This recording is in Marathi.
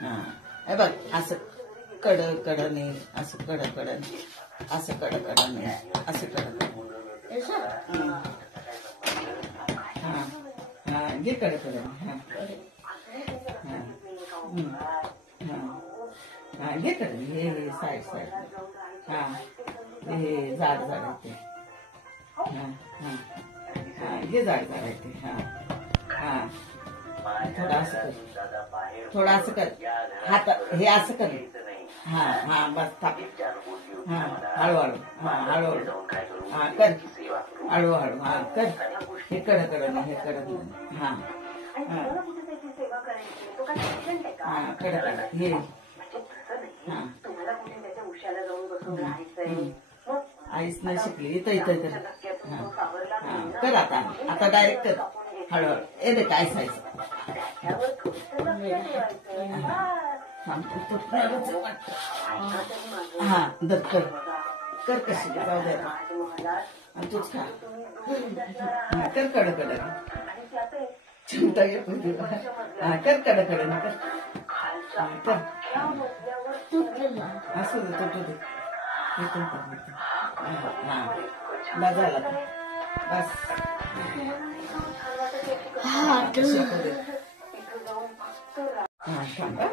हा हे बघ असं कडने असं कडने असं कडने असं कडने हा हा घे कडने हा हा घे कडने हे साईड हा हे जाड येते हा हा हा घे जाड येते हा हा थोडं असं कर हात हे असं कर हा हा बस थांब हा हळूहळू हा हळूहळू हा कर हळूहळू हा कर हे कडकडन हे कडकडन हा हा हा कडकड हे हा आईच नाही शिकली इथं इथं इथं हा हा कर आता डायरेक्ट कर हळूहळू ए दे काय सायचं हा दर कर कर कशी जाऊ दे तूच खा कर कडकड चिमटा येतो हा कर कडकड कर असू दे तुटू दे हा झाला बस हा थांबा